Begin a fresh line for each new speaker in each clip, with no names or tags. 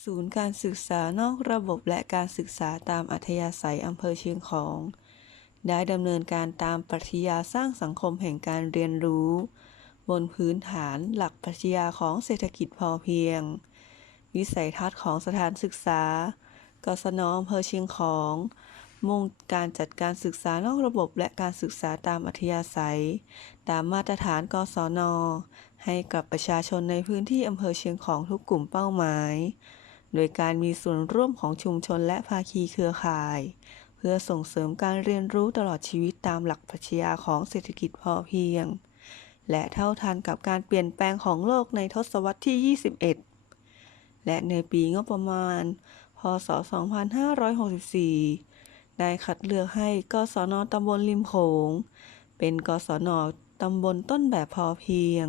ศูนย์การศึกษานอกระบบและการศึกษาตามอัธยาศัยอำเภอเชียงของ ได้ดำเนินการตามปรัชญาสร้างสังคมแห่งการเรียนรู้ บนพื้นฐานหลักปรัชญาของเศรษฐกิจพอเพียง วิสัยทัศน์ของสถานศึกษากศนอำเภอเชียงของ มุ่งการจัดการศึกษานอกระบบและการศึกษาตามอัธยาศัย ตามมาตรฐานกศน ให้กับประชาชนในพื้นที่อำเภอเชียงของทุกกลุ่มเป้าหมาย โดยการมีส่วนร่วมของชุมชนและภาคีเครือข่าย เพื่อส่งเสริมการเรียนรู้ตลอดชีวิตตามหลักปรัชญาของเศรษฐกิจพอเพียง และเท่าทันกับการเปลี่ยนแปลงของโลกในทศวรรษที่ 21 และในปีงบประมาณ พศ 2564 ได้คัดเลือกให้กศนตำบลริมโขง เป็นกศนตำบลต้นแบบพอเพียง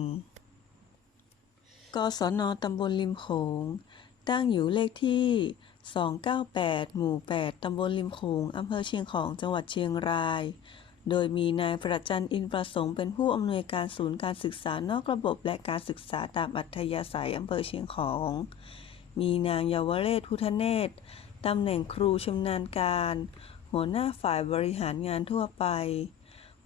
กศนตำบลริมโขง ตั้งอยู่เลขที่ 298 หมู่ 8 ตำบลริมโขงอำเภอเชียงของ จังหวัดเชียงราย โดยมีนายประจันอินประสงค์เป็นผู้อำนวยการศูนย์การศึกษานอกระบบและการศึกษาตามอัธยาศัยอำเภอเชียงของ มีนางเยาวเรศพุทธเนตรตำแหน่งครูชำนาญการ หัวหน้าฝ่ายบริหารงานทั่วไป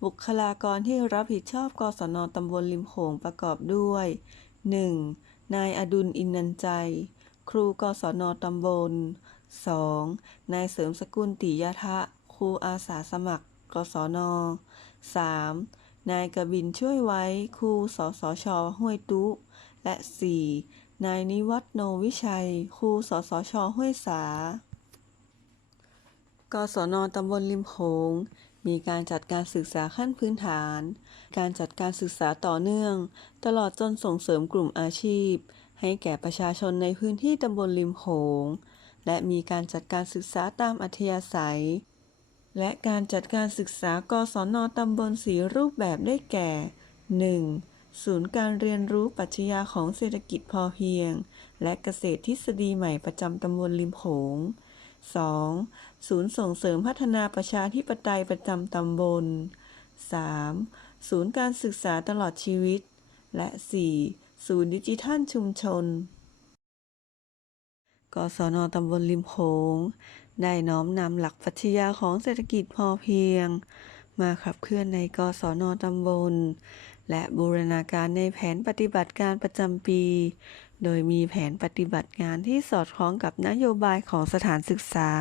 บุคลากรที่รับผิดชอบกศนตำบลริมโขงประกอบด้วย 1. นายอดุลอินนันใจ ครูกศนตำบล 2. นายเสริมสกุลติยทะ ครูอาสาสมัคร กศน 3. นายกบินช่วยไว้ ครูสสช ห้วยตุ และ 4. นายนิวัฒโนวิชัย ครูสสช ห้วยสา กศนตำบลริมโขงมีการจัดการศึกษาขั้นพื้นฐาน การจัดการศึกษาต่อเนื่อง ตลอดจนส่งเสริมกลุ่มอาชีพ ให้แก่ประชาชนในพื้นที่ตำบลริมโขง และมีการจัดการศึกษาตามอัธยาศัย และการจัดการศึกษากศนตำบลสีรูปแบบได้แก่ 1. ศูนย์การเรียนรู้ปรัชญาของเศรษฐกิจพอเพียง และเกษตรทฤษฎีใหม่ประจำตำบลริมโขง 2. ศูนย์ส่งเสริมพัฒนาประชาธิปไตยประจำตำบล 3. ศูนย์การศึกษาตลอดชีวิต และ 4. ศูนย์ดิจิทัลชุมชน กศนตำบลริมโขง ได้น้อมนำหลักปรัชญาของเศรษฐกิจพอเพียง มาขับเคลื่อนในกศนตำบล และบูรณาการในแผนปฏิบัติการประจำปี โดยมีแผนปฏิบัติงานที่สอดคล้องกับนโยบายของสถานศึกษา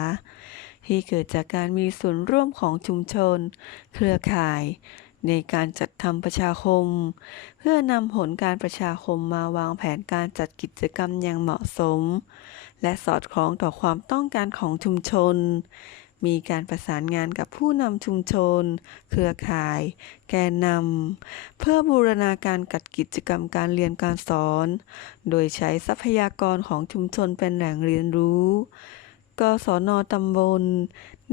ที่เกิดจากการมีส่วนร่วมของชุมชน เครือข่าย ในการจัดทำประชาคม เพื่อนำผลการประชาคมมาวางแผนการจัดกิจกรรมอย่างเหมาะสม และสอดคล้องต่อความต้องการของชุมชน มีการประสานงานกับผู้นำชุมชน เครือข่าย แกนนำเพื่อบูรณาการกัดกิจกรรมการเรียนการสอน โดยใช้ทรัพยากรของชุมชนเป็นแหล่งเรียนรู้กศนตำบล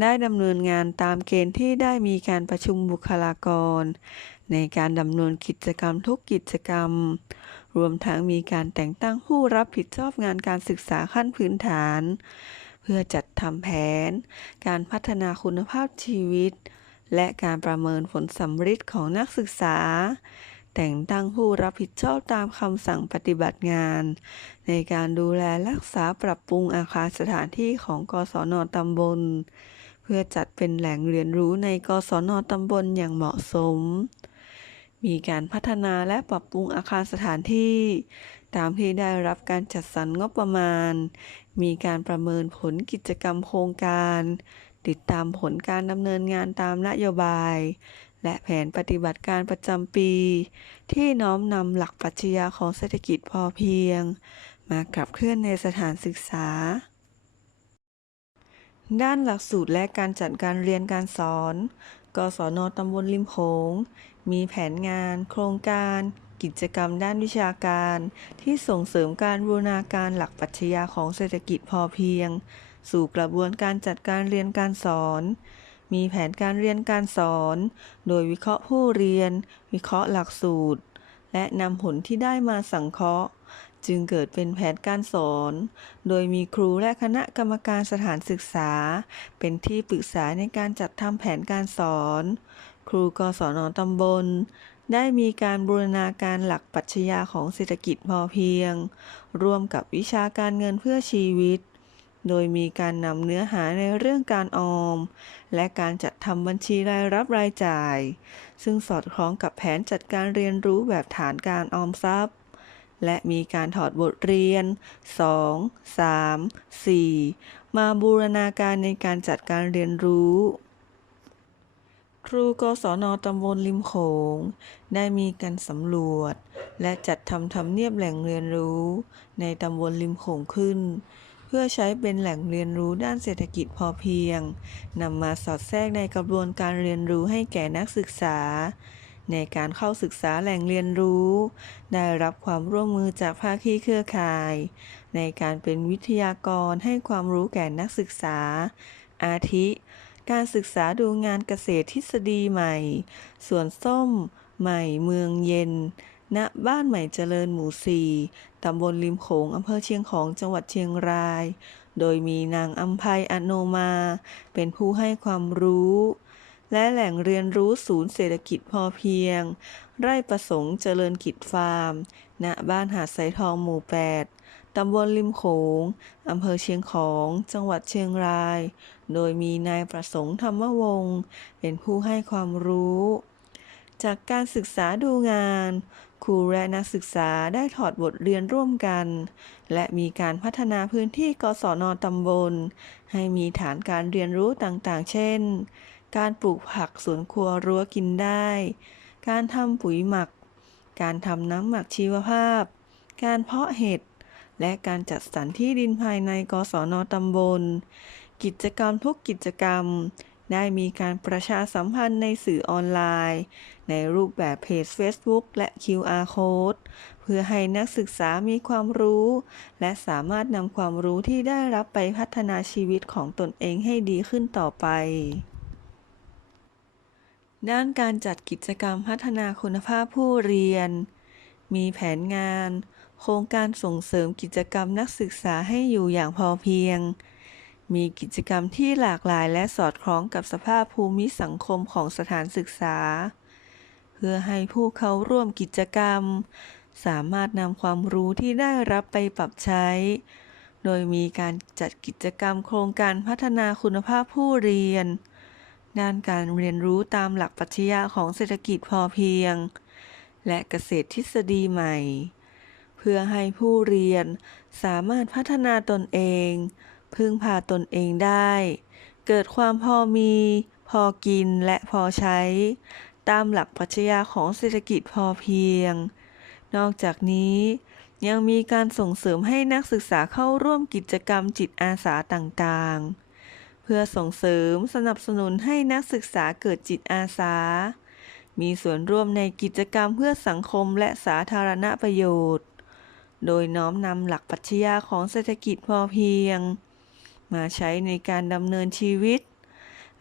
ได้ดำเนินงานตามเกณฑ์ที่ได้มีการประชุมบุคลากร ในการดำเนินกิจกรรมทุกกิจกรรม รวมทั้งมีการแต่งตั้งผู้รับผิดชอบงานการศึกษาขั้นพื้นฐาน เพื่อจัดทำแผน การพัฒนาคุณภาพชีวิต และการประเมินผลสำฤทธิ์ของนักศึกษา แต่งตั้งผู้รับผิดชอบตามคำสั่งปฏิบัติงาน ในการดูแลรักษาปรับปรุงอาคารสถานที่ของกศนตำบล เพื่อจัดเป็นแหล่งเรียนรู้ในกศนตำบลอย่างเหมาะสม มีการพัฒนาและปรับปรุงอาคารสถานที่ ตามที่ได้รับการจัดสรรงบประมาณ มีการประเมินผลกิจกรรมโครงการ ติดตามผลการดำเนินงานตามนโยบาย และแผนปฏิบัติการประจำปี ที่น้อมนำหลักปรัชญาของเศรษฐกิจพอเพียง มาขับเคลื่อนในสถานศึกษา ด้านหลักสูตรและการจัดการเรียนการสอน กศนตำบลริมโขง มีแผนงาน โครงการ กิจกรรมด้านวิชาการ ที่ส่งเสริมการบูรณาการหลักปรัชญาของเศรษฐกิจพอเพียง สู่กระบวนการจัดการเรียนการสอน มีแผนการเรียนการสอน โดยวิเคราะห์ผู้เรียน วิเคราะห์หลักสูตร และนำผลที่ได้มาสังเคราะห์ จึงเกิดเป็นแผนการสอน โดยมีครูและคณะกรรมการสถานศึกษา เป็นที่ปรึกษาในการจัดทำแผนการสอน ครูกศนตำบล ได้มีการบูรณาการหลักปรัชญาของเศรษฐกิจพอเพียง ร่วมกับวิชาการเงินเพื่อชีวิต โดยมีการนำเนื้อหาในเรื่องการออม และการจัดทำบัญชีรายรับรายจ่าย ซึ่งสอดคล้องกับแผนจัดการเรียนรู้แบบฐานการออมทรัพย์ และมีการถอดบทเรียน 2 3 4 มาบูรณาการในการจัดการเรียนรู้ ครูกศนตำบลริมโขง ได้มีการสำรวจ และจัดทำทำเนียบแหล่งเรียนรู้ ในตำบลริมโขงขึ้น เพื่อใช้เป็นแหล่งเรียนรู้ด้านเศรษฐกิจพอเพียงนำมาสอดแทรกในกระบวนการเรียนรู้ให้แก่นักศึกษา ในการเข้าศึกษาแหล่งเรียนรู้ ได้รับความร่วมมือจากภาคีเครือข่าย ในการเป็นวิทยากรให้ความรู้แก่นักศึกษา อาทิ การศึกษาดูงานเกษตรทฤษฎีใหม่ สวนส้ม ใหม่ เมืองเย็น ณ บ้านใหม่เจริญหมู่สี่ตำบลริมโขงอำเภอเชียงของจังหวัดเชียงราย โดยมีนางอัมภัยอโนมา เป็นผู้ให้ความรู้ และแหล่งเรียนรู้ศูนย์เศรษฐกิจพอเพียง ไร่ประสงค์เจริญกิจฟาร์ม ณ บ้านหาดไสทองหมู่ 8 ตำบลริมโขง อำเภอเชียงของ จังหวัดเชียงราย โดยมีนายประสงค์ธรรมวงศ์เป็นผู้ให้ความรู้ จากการศึกษาดูงานครูและนักศึกษาได้ถอดบทเรียนร่วมกัน และมีการพัฒนาพื้นที่กศนตำบล ให้มีฐานการเรียนรู้ต่างๆ เช่น การปลูกผักสวนครัวรั้วกินได้ การทำปุ๋ยหมัก การทำน้ำหมักชีวภาพ การเพาะเห็ด และการจัดสรรที่ดินภายในกศนตำบล กิจกรรมทุกกิจกรรม ได้มีการประชาสัมพันธ์ในสื่อออนไลน์ ในรูปแบบเพจ Facebook และ QR Code เพื่อให้นักศึกษามีความรู้ และสามารถนำความรู้ที่ได้รับไปพัฒนาชีวิตของตนเองให้ดีขึ้นต่อไป ด้านการจัดกิจกรรมพัฒนาคุณภาพผู้เรียน มีแผนงาน โครงการส่งเสริมกิจกรรมนักศึกษาให้อยู่อย่างพอเพียง มีกิจกรรมที่หลากหลายและสอดคล้องกับสภาพภูมิสังคมของสถานศึกษา เพื่อให้ผู้เข้าร่วมกิจกรรม สามารถนำความรู้ที่ได้รับไปปรับใช้ โดยมีการจัดกิจกรรมโครงการพัฒนาคุณภาพผู้เรียน ด้านการเรียนรู้ตามหลักปรัชญาของเศรษฐกิจพอเพียง และเกษตรทฤษฎีใหม่ เพื่อให้ผู้เรียนสามารถพัฒนาตนเอง พึ่งพาตนเองได้ เกิดความพอมี พอกินและพอใช้ ตามหลักปรัชญาของเศรษฐกิจพอเพียง นอกจากนี้ยังมีการส่งเสริมให้นักศึกษาเข้าร่วมกิจกรรมจิตอาสาต่างๆ เพื่อส่งเสริมสนับสนุนให้นักศึกษาเกิดจิตอาสา มีส่วนร่วมในกิจกรรมเพื่อสังคมและสาธารณประโยชน์ โดยน้อมนำหลักปรัชญาของเศรษฐกิจพอเพียง มาใช้ในการดำเนินชีวิต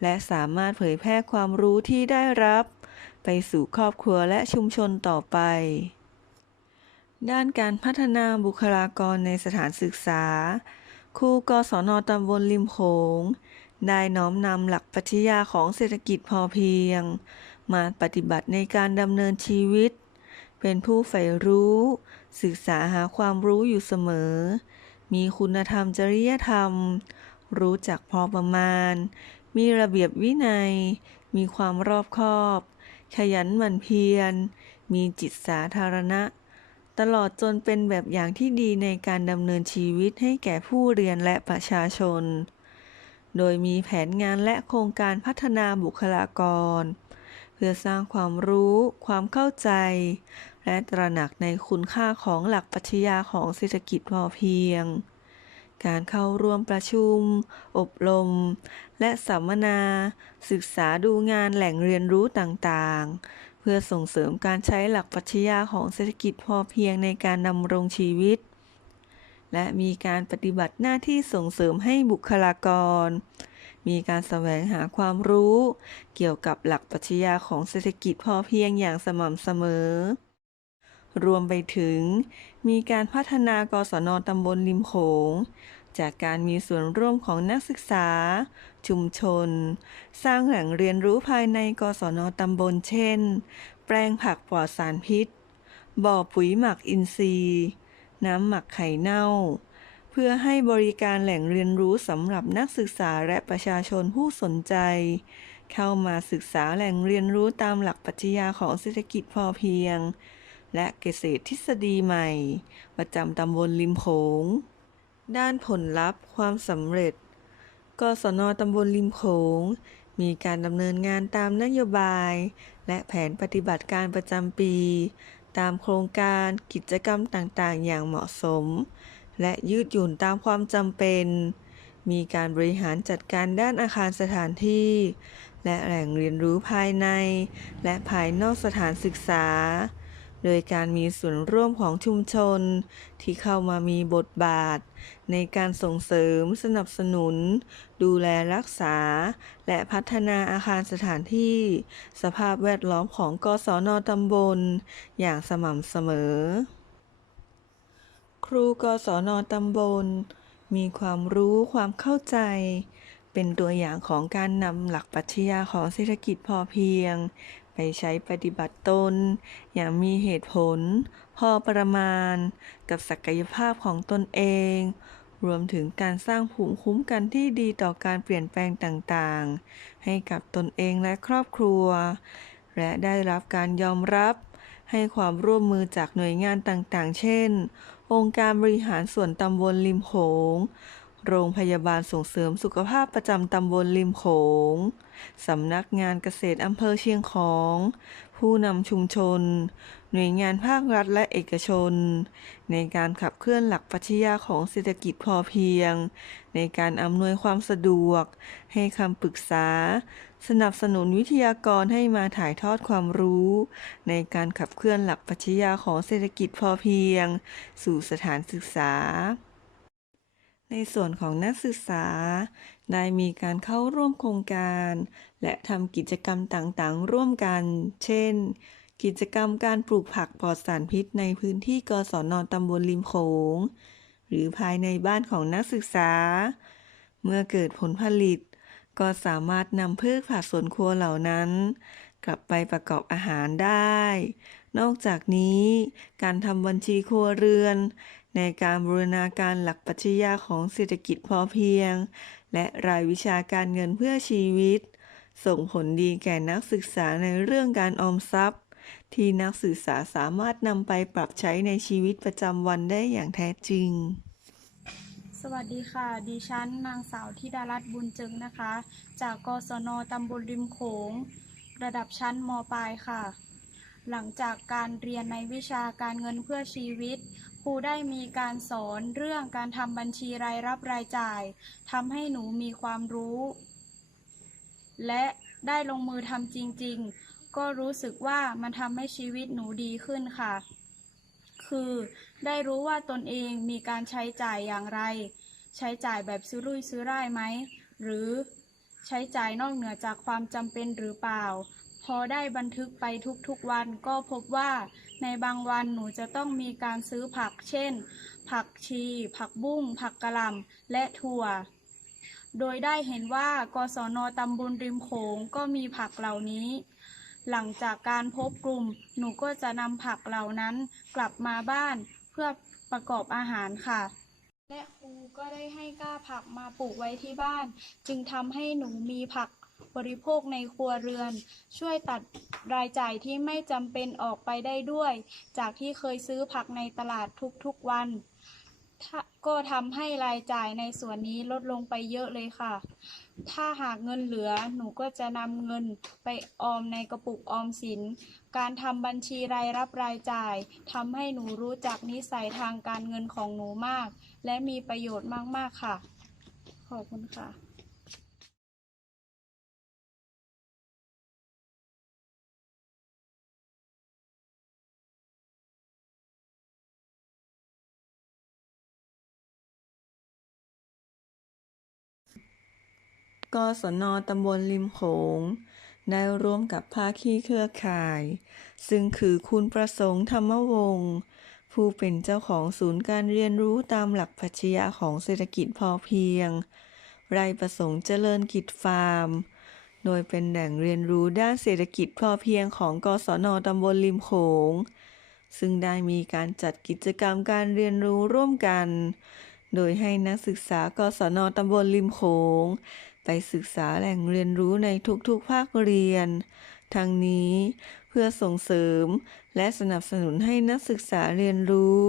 และสามารถเผยแพร่ความรู้ที่ได้รับ ไปสู่ครอบครัวและชุมชนต่อไป ด้านการพัฒนาบุคลากรในสถานศึกษา ครูกศนตำบลริมโขง ได้น้อมนำหลักปรัชญาของเศรษฐกิจพอเพียง มาปฏิบัติในการดำเนินชีวิต เป็นผู้ใฝ่รู้ ศึกษาหาความรู้อยู่เสมอ มีคุณธรรมจริยธรรม รู้จักพอประมาณ มีระเบียบวินัย มีความรอบคอบ ขยันหมั่นเพียร มีจิตสาธารณะ ตลอดจนเป็นแบบอย่างที่ดีในการดำเนินชีวิตให้แก่ผู้เรียนและประชาชน โดยมีแผนงานและโครงการพัฒนาบุคลากร เพื่อสร้างความรู้ ความเข้าใจ และตระหนักในคุณค่าของหลักปรัชญาของเศรษฐกิจพอเพียง การเข้าร่วมประชุม อบรม และสัมมนา ศึกษาดูงานแหล่งเรียนรู้ต่างๆ เพื่อส่งเสริมการใช้หลักปรัชญาของเศรษฐกิจพอเพียงในการดำรงชีวิต และมีการปฏิบัติหน้าที่ส่งเสริมให้บุคลากร มีการแสวงหาความรู้ เกี่ยวกับหลักปรัชญาของเศรษฐกิจพอเพียงอย่างสม่ำเสมอ รวมไปถึง มีการพัฒนากศนตำบลริมโขงจากการมีส่วนร่วมของนักศึกษา ชุมชน สร้างแหล่งเรียนรู้ภายในกศนตำบลเช่น แปลงผักปลอดสารพิษ บ่อปุ๋ยหมักอินทรีย์ น้ำหมักไข่เน่า เพื่อให้บริการแหล่งเรียนรู้สำหรับนักศึกษาและประชาชนผู้สนใจ เข้ามาศึกษาแหล่งเรียนรู้ตามหลักปรัชญาของเศรษฐกิจพอเพียง และเกษตรทฤษฎีใหม่ ประจำตำบลริมโขงด้านผลลัพธ์ความสำเร็จ กศนตำบลริมโขง มีการดำเนินงานตามนโยบาย และแผนปฏิบัติการประจำปี ตามโครงการกิจกรรมต่างๆ อย่างเหมาะสม และยืดหยุ่นตามความจำเป็น มีการบริหารจัดการด้านอาคารสถานที่ และแหล่งเรียนรู้ภายใน และภายนอกสถานศึกษา โดยการมีส่วนร่วมของชุมชน ที่เข้ามามีบทบาท ในการส่งเสริมสนับสนุน ดูแลรักษา และพัฒนาอาคารสถานที่ สภาพแวดล้อมของกศนตำบล อย่างสม่ำเสมอ ครูกศนตำบล มีความรู้ความเข้าใจเป็นตัวอย่างของการนำหลักปรัชญาของเศรษฐกิจพอเพียง ไปใช้ปฏิบัติตน อย่างมีเหตุผล พอประมาณ กับศักยภาพของตนเอง รวมถึงการสร้างภูมิคุ้มกันที่ดีต่อการเปลี่ยนแปลงต่างๆ ให้กับตนเองและครอบครัว และได้รับการยอมรับ ให้ความร่วมมือจากหน่วยงานต่างๆ เช่น องค์การบริหารส่วนตำบลริมโขง โรงพยาบาลส่งเสริมสุขภาพประจำตำบลริมโขง สำนักงานเกษตรอำเภอเชียงของ ผู้นำชุมชน หน่วยงานภาครัฐและเอกชน ในการขับเคลื่อนหลักปรัชญาของเศรษฐกิจพอเพียง ในการอำนวยความสะดวก ให้คำปรึกษา สนับสนุนวิทยากรให้มาถ่ายทอดความรู้ ในการขับเคลื่อนหลักปรัชญาของเศรษฐกิจพอเพียง สู่สถานศึกษา ในส่วนของนักศึกษา ได้มีการเข้าร่วมโครงการ และทำกิจกรรมต่างๆ ร่วมกัน เช่น กิจกรรมการปลูกผักปลอดสารพิษในพื้นที่กศนตำบลริมโขง หรือภายในบ้านของนักศึกษา เมื่อเกิดผลผลิต ก็สามารถนำพืชผักสวนครัวเหล่านั้น กลับไปประกอบอาหารได้ นอกจากนี้ การทำบัญชีครัวเรือน ในการบูรณาการหลักปัชญาของเศรษฐกิจพอเพียง และรายวิชาการเงินเพื่อชีวิต ส่งผลดีแก่นักศึกษาในเรื่องการออมทรัพย์ ที่นักศึกษาสามารถนำไปปรับใช้ในชีวิตประจำวันได้อย่างแท้จริง
สวัสดีค่ะ ดิฉันนางสาวธิดารัตน์บุญจึงนะคะ จากกศนตำบลริมโขง ระดับชั้นมปลายค่ะ หลังจากการเรียนในวิชาการเงินเพื่อชีวิต ครูได้มีการสอนเรื่องการทำบัญชีรายรับรายจ่ายทำให้หนูมีความรู้ และได้ลงมือทำจริง ๆ ก็รู้สึกว่ามันทำให้ชีวิตหนูดีขึ้นค่ะ คือได้รู้ว่าตนเองมีการใช้จ่ายอย่างไร ใช้จ่ายแบบซื้อรุ่ยซื้อร่ายไหม หรือใช้จ่ายนอกเหนือจากความจำเป็นหรือเปล่า พอได้บันทึกไปทุกๆวันก็พบว่าในบางวันหนูจะต้องมีการซื้อผัก เช่น ผักชี ผักบุ้ง ผักกะหล่ำและถั่ว โดยได้เห็นว่ากศนตำบลริมโขงก็มีผักเหล่านี้ หลังจากการพบกลุ่ม หนูก็จะนำผักเหล่านั้นกลับมาบ้านเพื่อประกอบอาหารค่ะ และครูก็ได้ให้กล้าผักมาปลูกไว้ที่บ้าน จึงทำให้หนูมีผัก บริโภคในครัวเรือน ช่วยตัดรายจ่ายที่ไม่จำเป็นออกไปได้ด้วย จากที่เคยซื้อผักในตลาดทุกๆวัน ก็ทำให้รายจ่ายในส่วนนี้ลดลงไปเยอะเลยค่ะ ถ้าหากเงินเหลือหนูก็จะนำเงินไปออมในกระปุกออมสิน การทำบัญชีรายรับรายจ่ายทำให้หนูรู้จักนิสัยทางการเงินของหนูมาก และมีประโยชน์มากๆค่ะ ขอบคุณค่ะ
กศนตำบลริมโขง ได้ร่วมกับภาคีเครือข่าย ซึ่งคือคุณประสงค์ธรรมวงศ์ผู้เป็นเจ้าของศูนย์การเรียนรู้ตามหลักปรัชญาของเศรษฐกิจพอเพียง ไรประสงค์เจริญกิจฟาร์ม โดยเป็นแหล่งเรียนรู้ด้านเศรษฐกิจพอเพียงของกศนตำบลริมโขง ซึ่งได้มีการจัดกิจกรรมการเรียนรู้ร่วมกัน โดยให้นักศึกษากศนตำบลริมโขง ไปศึกษาแหล่งเรียนรู้ในทุกๆภาคเรียน ทั้งนี้เพื่อส่งเสริมและสนับสนุนให้นักศึกษาเรียนรู้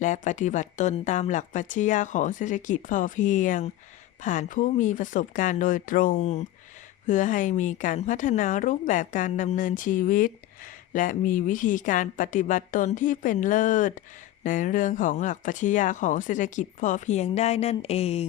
และปฏิบัติตนตามหลักปรัชญาของเศรษฐกิจพอเพียง ผ่านผู้มีประสบการณ์โดยตรง เพื่อให้มีการพัฒนารูปแบบการดำเนินชีวิต และมีวิธีการปฏิบัติตนที่เป็นเลิศ ในเรื่องของหลักปรัชญาของเศรษฐกิจพอเพียงได้นั่นเอง